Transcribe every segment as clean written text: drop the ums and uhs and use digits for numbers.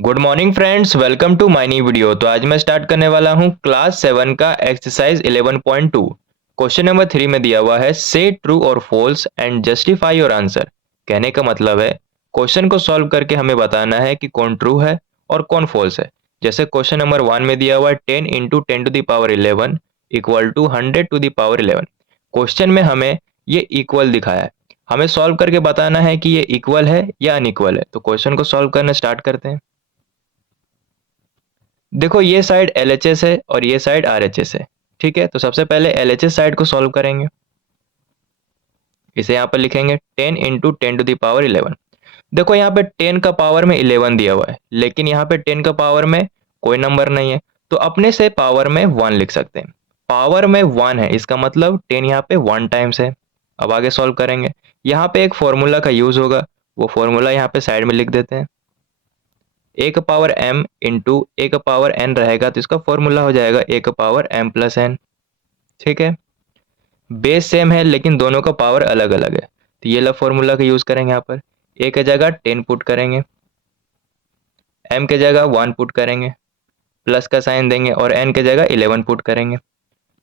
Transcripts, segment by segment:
Good morning friends, welcome to my new video. तो आज मैं स्टार्ट करने वाला हूं क्लास 7 का एक्सरसाइज 11.2। क्वेश्चन नंबर 3 में दिया हुआ है से ट्रू और false and justify your answer. कहने का मतलब है क्वेश्चन को सॉल्व करके हमें बताना है कि कौन ट्रू है और कौन फॉल्स है। जैसे क्वेश्चन नंबर 1 में दिया हुआ है 10 इंटू 10⁻11 इक्वल टू 100⁻11। क्वेश्चन में हमें ये इक्वल दिखाया है, हमें सॉल्व करके बताना है कि ये इक्वल है या अनइक्वल है। तो क्वेश्चन को सॉल्व करना स्टार्ट करते हैं। देखो, ये साइड LHS है और ये साइड RHS है। ठीक है, तो सबसे पहले LHS साइड को सॉल्व करेंगे। इसे यहाँ पर लिखेंगे 10 इंटू 10⁻11। देखो, यहाँ पे 10 का पावर में 11 दिया हुआ है, लेकिन यहाँ पे 10 का पावर में कोई नंबर नहीं है, तो अपने से पावर में 1 लिख सकते हैं। पावर में 1 है, इसका मतलब 10 यहाँ पे 1 टाइम्स है। अब आगे सॉल्व करेंगे। यहाँ पे एक फॉर्मूला का यूज होगा, वो फॉर्मूला यहाँ पे साइड में लिख देते हैं। ए का पावर m इंटू ए का पावर n रहेगा, तो इसका फॉर्मूला हो जाएगा ए का पावर m प्लस n। ठीक है, बेस सेम है लेकिन दोनों का पावर अलग अलग है, तो ये ला फॉर्मूला का यूज करेंगे। यहाँ पर ए के जगह 10 पुट करेंगे, m के जगह 1 पुट करेंगे, प्लस का साइन देंगे और n के जगह 11 पुट करेंगे।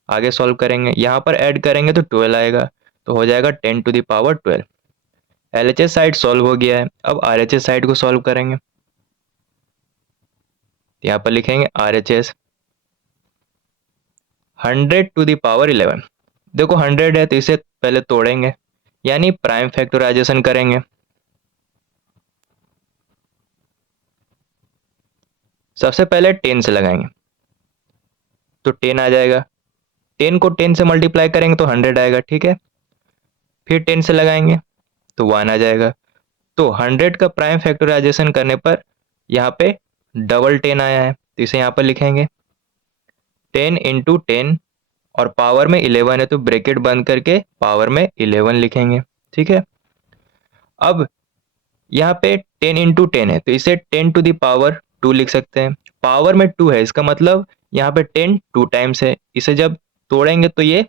आगे सॉल्व करेंगे, यहाँ पर ऐड करेंगे तो 12 आएगा, तो हो जाएगा 10⁻12। LHS साइड सॉल्व हो गया है। अब RHS साइड को सॉल्व करेंगे। यहाँ पर लिखेंगे RHS 100⁻11। देखो 100 है तो इसे पहले तोड़ेंगे, यानी प्राइम फैक्टराइजेशन करेंगे। सबसे पहले 10 से लगाएंगे तो 10 आ जाएगा, 10 को 10 से मल्टीप्लाई करेंगे तो 100 आएगा। ठीक है, फिर 10 से लगाएंगे तो 1 आ जाएगा। तो 100 का प्राइम फैक्टराइजेशन करने पर यहाँ पे डबल 10 आया है, तो इसे यहाँ पर लिखेंगे 10 इंटू 10 और पावर में 11 है, तो ब्रैकेट बंद करके पावर में 11 लिखेंगे। ठीक है, अब यहाँ पे 10 इंटू 10 है, तो इसे 10⁻2 लिख सकते हैं। पावर में 2 है, इसका मतलब यहाँ पे 10 2 टाइम्स है। इसे जब तोड़ेंगे तो ये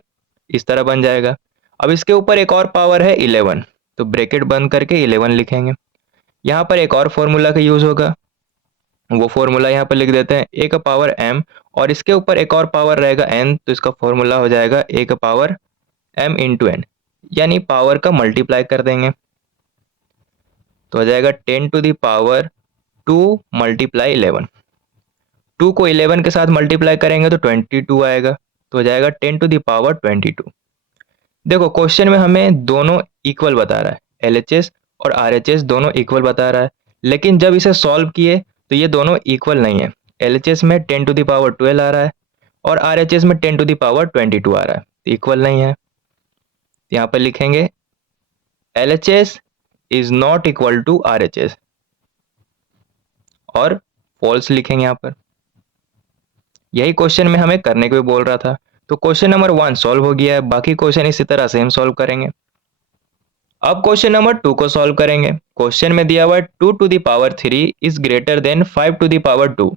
इस तरह बन जाएगा। अब इसके ऊपर एक और पावर है 11, तो ब्रैकेट बंद करके 11 लिखेंगे। यहाँ पर एक और फॉर्मूला का यूज होगा, वो फॉर्मूला यहाँ पर लिख देते हैं ए का पावर m, और इसके ऊपर एक और पावर रहेगा n, तो इसका फॉर्मूला हो जाएगा ए का पावर m इंटू n, यानी पावर का मल्टीप्लाई कर देंगे तो हो जाएगा 10⁻2 मल्टीप्लाई 11। 2 को 11 के साथ मल्टीप्लाई करेंगे तो 22 आएगा, तो हो जाएगा 10⁻22। देखो, क्वेश्चन में हमें दोनों इक्वल बता रहा है, LHS और RHS दोनों इक्वल बता रहा है, लेकिन जब इसे सॉल्व किए तो ये दोनों इक्वल नहीं है। LHS में 10⁻12 आ रहा है और RHS में 10⁻22 आ रहा है, इक्वल नहीं है। यहाँ पर लिखेंगे LHS is not equal to RHS और फॉल्स लिखेंगे यहाँ पर। यही क्वेश्चन में हमें करने को भी बोल रहा था। तो क्वेश्चन नंबर 1 सॉल्व हो गया है, बाकी क्वेश्चन इसी तरह से हम सॉल्व करेंगे। अब क्वेश्चन नंबर 2 को सॉल्व करेंगे। क्वेश्चन में दिया हुआ है 2⁻3 इज ग्रेटर देन 5⁻2।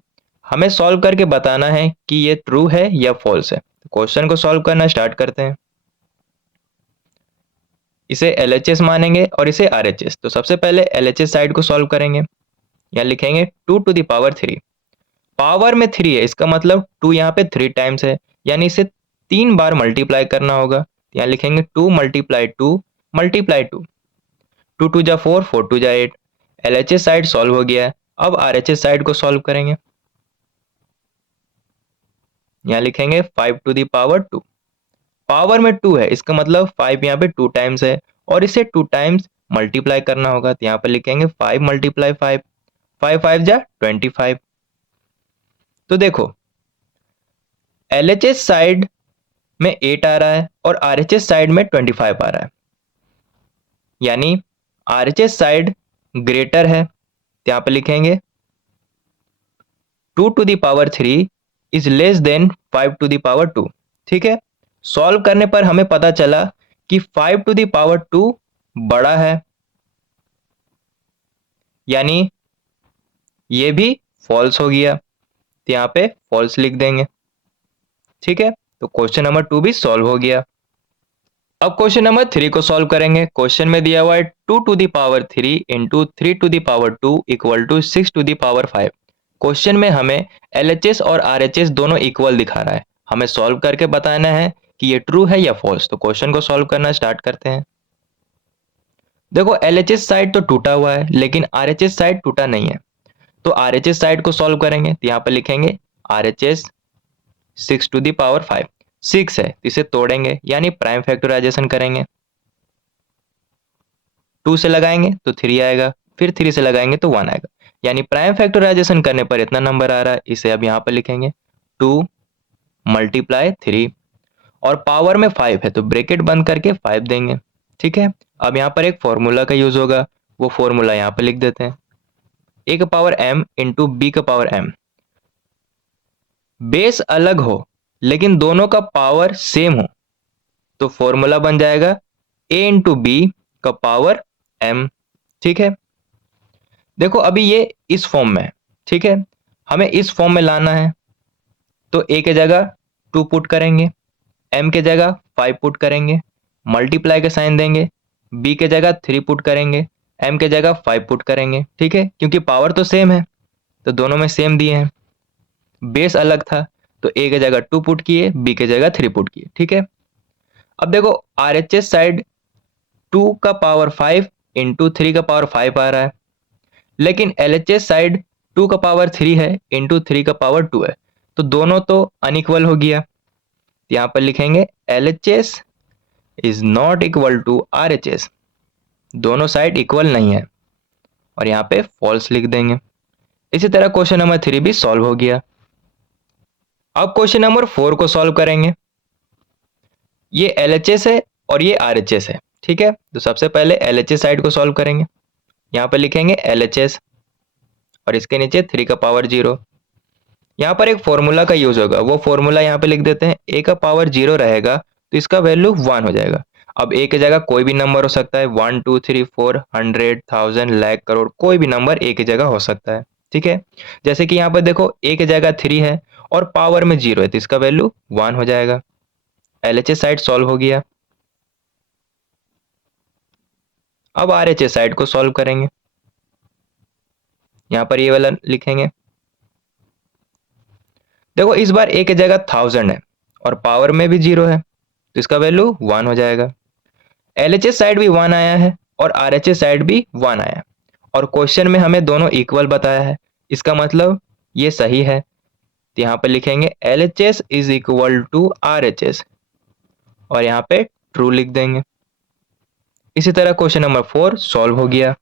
हमें सॉल्व करके बताना है कि ये ट्रू है या फॉल्स है। क्वेश्चन को सॉल्व करना स्टार्ट करते हैं। इसे LHS मानेंगे और इसे RHS। तो सबसे पहले LHS साइड को सॉल्व करेंगे। यहाँ लिखेंगे 2⁻3, पावर में 3 है, इसका मतलब 2 यहाँ पे 3 टाइम्स है, यानी इसे 3 बार मल्टीप्लाई करना होगा। यहाँ लिखेंगे 2 मल्टीप्लाई 2 मल्टीप्लाई 2, 2 2 जा 4, 4 2 जा 8। LHS साइड सॉल्व हो गया है। अब RHS साइड को सॉल्व करेंगे। यहाँ लिखेंगे 5⁻2, पावर में 2 है, इसका मतलब 5 यहाँ पे 2 टाइम्स है और इसे 2 टाइम्स मल्टीप्लाई करना होगा। तो यहाँ पर लिखेंगे 5 मल्टीप्लाई 5, 5 5 जा 25। तो देखो, LHS साइड में 8 आ रहा है और RHS साइड में 25 आ रहा है, यानी RHS साइड ग्रेटर है। तो यहाँ पे लिखेंगे 2⁻3 इज लेस देन 5⁻2। ठीक है, सॉल्व करने पर हमें पता चला कि 5⁻2 बड़ा है, यानी ये भी फॉल्स हो गया, तो यहाँ पे फॉल्स लिख देंगे। ठीक है, तो क्वेश्चन नंबर 2 भी सॉल्व हो गया। अब क्वेश्चन नंबर 3 को सॉल्व करेंगे। क्वेश्चन में दिया हुआ है 2⁻3 इंटू 3⁻2 इक्वल टू 6⁻5। क्वेश्चन में हमें LHS और RHS दोनों इक्वल दिखा रहा है, हमें सॉल्व करके बताना है कि ये ट्रू है या फॉल्स। तो क्वेश्चन को सॉल्व करना स्टार्ट करते हैं। देखो LHS साइड तो टूटा हुआ है लेकिन RHS साइड टूटा नहीं है, तो RHS साइड को सॉल्व करेंगे तो यहाँ पर लिखेंगे RHS 6 to the power 5, 6 है तो इसे तोड़ेंगे यानी प्राइम फैक्टराइजेशन करेंगे। 2 से लगाएंगे तो 3 आएगा, फिर 3 से लगाएंगे तो 1 आएगा, यानी प्राइम फैक्टराइजेशन करने पर इतना नंबर आ रहा है। इसे अब यहाँ पर लिखेंगे 2 मल्टीप्लाई 3 और पावर में 5 है तो ब्रैकेट बंद करके 5 देंगे। ठीक है, अब यहाँ पर एक फॉर्मूला का यूज होगा, वो फॉर्मूला यहाँ पर लिख देते हैं। a का पावर m इंटू बी का पावर m। बेस अलग हो लेकिन दोनों का पावर सेम हो तो फॉर्मूला बन जाएगा a इंटू बी का पावर m। ठीक है, देखो अभी ये इस फॉर्म में है, ठीक है, हमें इस फॉर्म में लाना है तो a के जगह 2 पुट करेंगे, m के जगह 5 पुट करेंगे, मल्टीप्लाई का साइन देंगे, b के जगह 3 पुट करेंगे, m के जगह 5 पुट करेंगे। ठीक है, क्योंकि पावर तो सेम है तो दोनों में सेम दिए हैं, बेस अलग था तो a के जगह 2 पुट किए, b के जगह 3 पुट किए। ठीक है, अब देखो RHS साइड 2 का पावर 5 इंटू 3 का पावर 5 आ रहा है, लेकिन LHS साइड 2 का पावर 3 है इंटू 3 का पावर 2 है, तो दोनों तो अनइक्वल हो गया। यहाँ पर लिखेंगे LHS is not equal to RHS, दोनों साइड इक्वल नहीं है और यहाँ पे फॉल्स लिख देंगे। इसी तरह क्वेश्चन नंबर 3 भी सॉल्व हो गया। अब क्वेश्चन नंबर 4 को सॉल्व करेंगे। ये LHS है और ये RHS है। ठीक है, तो सबसे पहले LHS साइड को सॉल्व करेंगे। यहाँ पर लिखेंगे LHS और इसके नीचे 3 का पावर 0। यहाँ पर एक फॉर्मूला का यूज होगा, वो फॉर्मूला यहाँ पे लिख देते हैं। a का पावर 0 रहेगा तो इसका वैल्यू 1 हो जाएगा। अब a की जगह कोई भी नंबर हो सकता है, 1 2 3 4 100 1000 लाख करोड़, कोई भी नंबर a की जगह हो सकता है। ठीक है, जैसे कि यहाँ पर देखो a की जगह 3 है और पावर में 0 है तो इसका वैल्यू 1 हो जाएगा। LHS साइड सॉल्व हो गया। अब RHS साइड को सॉल्व करेंगे। यहाँ पर ये वाला लिखेंगे। देखो इस बार a की जगह 1000 है और पावर में भी 0 है तो इसका वैल्यू 1 हो जाएगा। LHS साइड भी 1 आया है और RHS साइड भी 1 आया है और क्वेश्चन में हमें दोनों इक्वल बताया है, इसका मतलब ये सही है। तो यहाँ पर लिखेंगे LHS is equal to RHS और यहाँ पे ट्रू लिख देंगे। इसी तरह क्वेश्चन नंबर 4 सॉल्व हो गया।